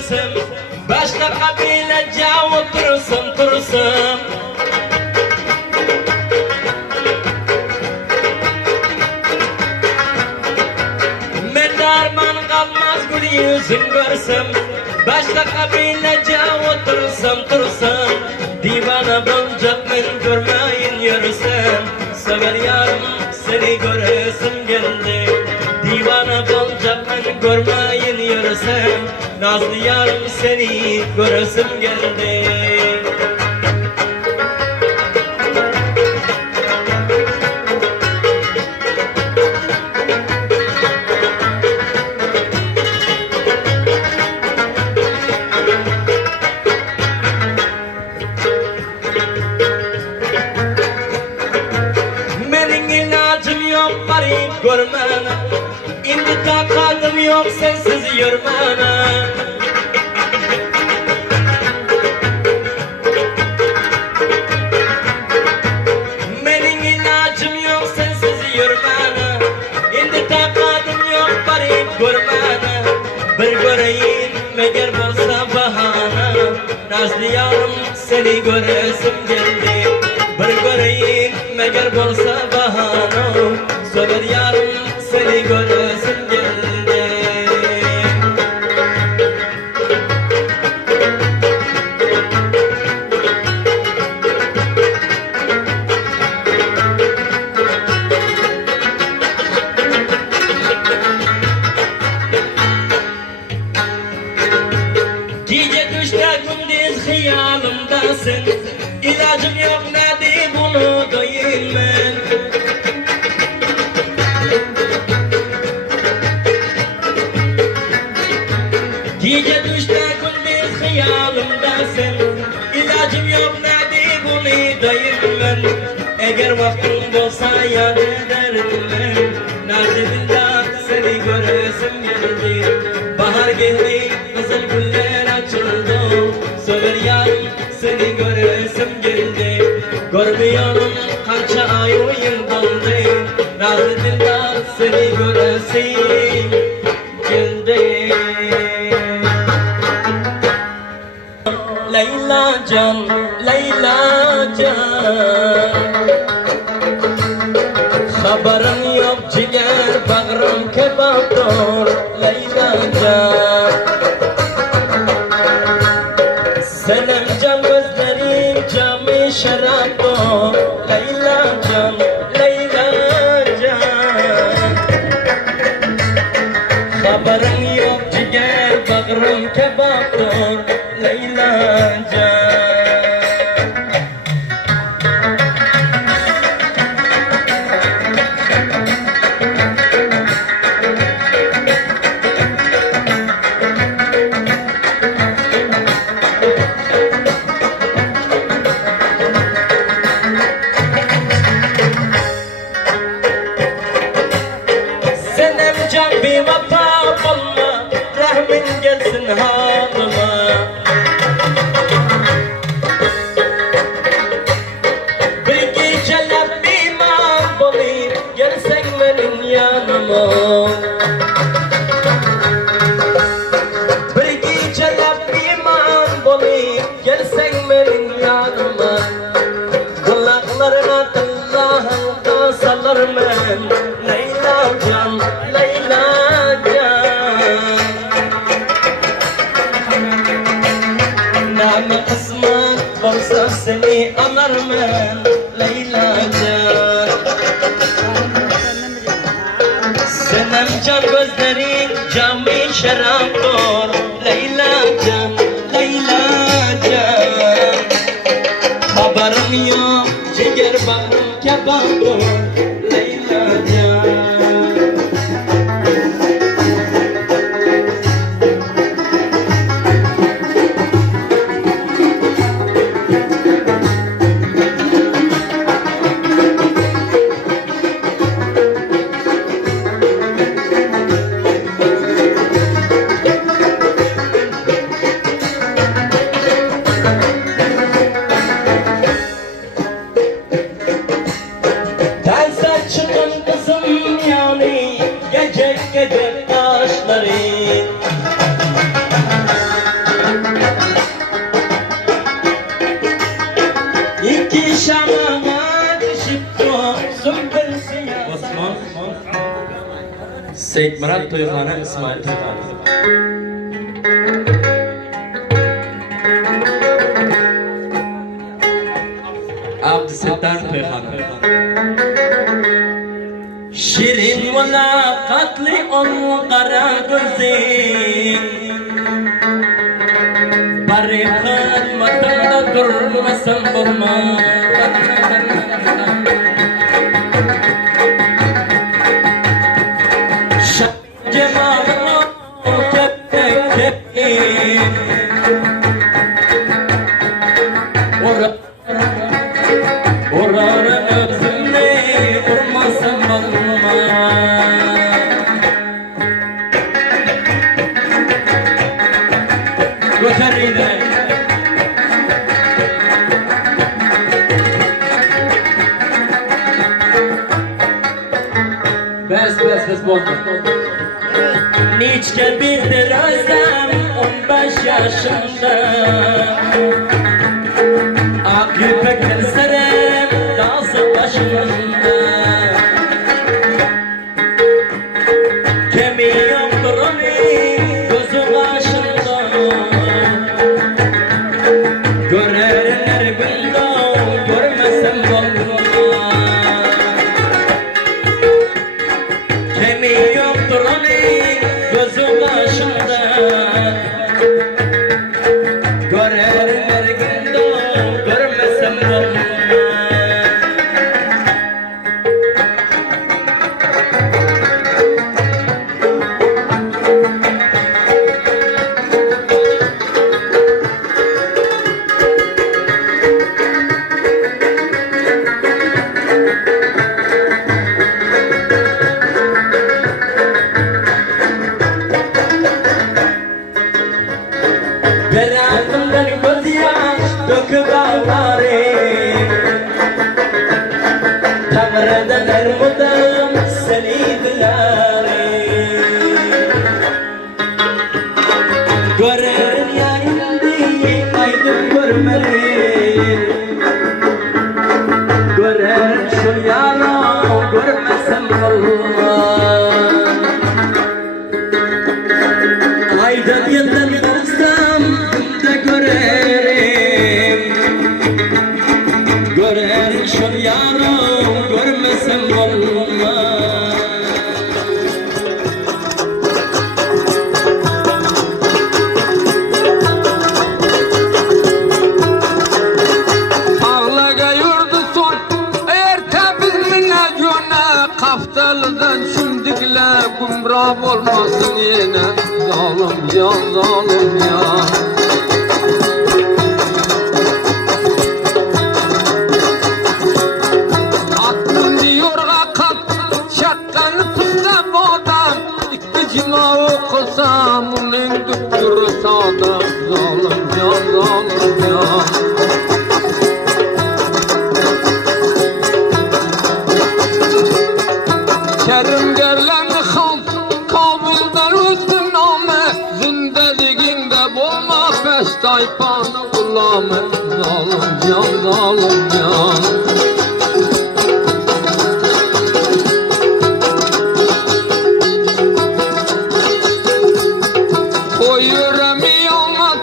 görsem, başka kabile cevap dursun. Men darman kalmaz gül yüzün görsem, başka kabile cevap dursun. Divana bulacak men görmeyin yürüsem, sever yarım seni göresim geldi. Divana bulacak men görmeyin yürüsem, nazlı yarım seni göresim geldi. Görmene, indi takadım yok sensiz yürümene. Benim ilacım yok sensiz yürümene, indi takadım yok bari görmene. Bir göreyim meğer bolsa bahane, nazlı yarım seni göresim geldi. Bir göreyim meğer bolsa bahane, sever yarım seni göresim geldi. Gece düşte gündüz hıyalımdasın, ilacım yok nedir bunu doyayım ben. Gece düşte gündüz hıyalımdasın, ilacım yok nedir bunu doyayım ben. Eğer vaktin bolsa yad ederdim ben, nazlı billah seni göresim geldi. Bahar geldi, kızıl güller açıldı, sever yarım seni göresim geldi. Görmüyorum kaç ay yıl doldu, nazlı billah seni göresim geldi. Leyla can, Leyla can, haberim yok ciğer bağrım kebaptır. Leyla can, senem can gözlerim cami şaraptır. Leyla can, Leyla can, haberim yok ciğer bağrım kebaptır. Leyla can. Senem can bir vapa olma, rahmin gelsin halıma. Bir geceler mimar bulayım, gelsen benim yanıma. Bir geceler mimar bulayım, gelsen benim yanıma. Kulaklarına Allah'ın salarım ben. Leyla can, Leyla can, namı kısmet varsa seni anarım ben. Leyla can, senem can gözlerin cami şaraptır. Leyla can, Leyla can, haberim yok ciğer bağrım kebaptır. Leyla can. Seyit Murat Toyxona, İsmail Toyxona. Abdüsettar Toyxona. Şirin mülakatli on kara gözü, bari hırmatında durmasın bulma. Cemal'ın tepki Oranı özümle vurmasın balma. Göteriyle Bes bozdu. Niçke bildir özlem 15 yaşında, akıbet serem dağsı başında. Kemiği yoktur onun gözü başında, görerler günden görmesem olmaz. Kemiği yoktur onun gözü başında, görerler günden görmesem olmaz. Beratımdan göz yaş döküp ağlarım, Tanrı'dan ermudım seni dilerim. Görerin ya indi aydın görmedim, görerin şu yana görmesem olmaz. Aydın yıldan dursam da görerim, görerim şu yana görmesem olmaz. Ağlaga yurdu son ertemiz mine yöne, Kaftalıdan şimdikle gumrah olmasın yine. Zalim ya, zalim ya. Aklın diyorga kat, şakkanı pısta bodam, İki cima okusam, onun düktürü sağda. Zalim ya, zalim ya. Kerim gerlendi halk, Kabul'dan üstün name, Zindeliginde bulma beş tayfanı kulame. Zalim can, zalim can. Koy yüreğimi anlat,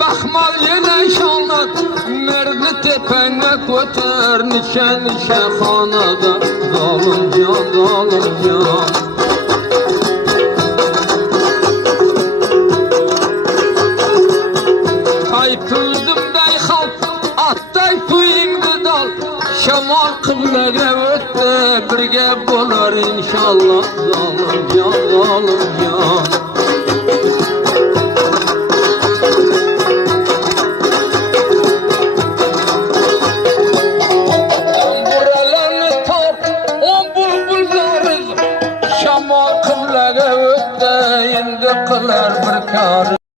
bakmal yine şanlat, Merdi tepene götür, nişe nişe hanada. Zalim can, zalim can. Aytıldım bey halk, attay tuyingdi dal, Şamal kıblede öttü, birge bolar inşallah. Zalim can, zalim can. Buralarını top, on bulbul zarız, Şamal kıblede öttü, indi kılar bir kar.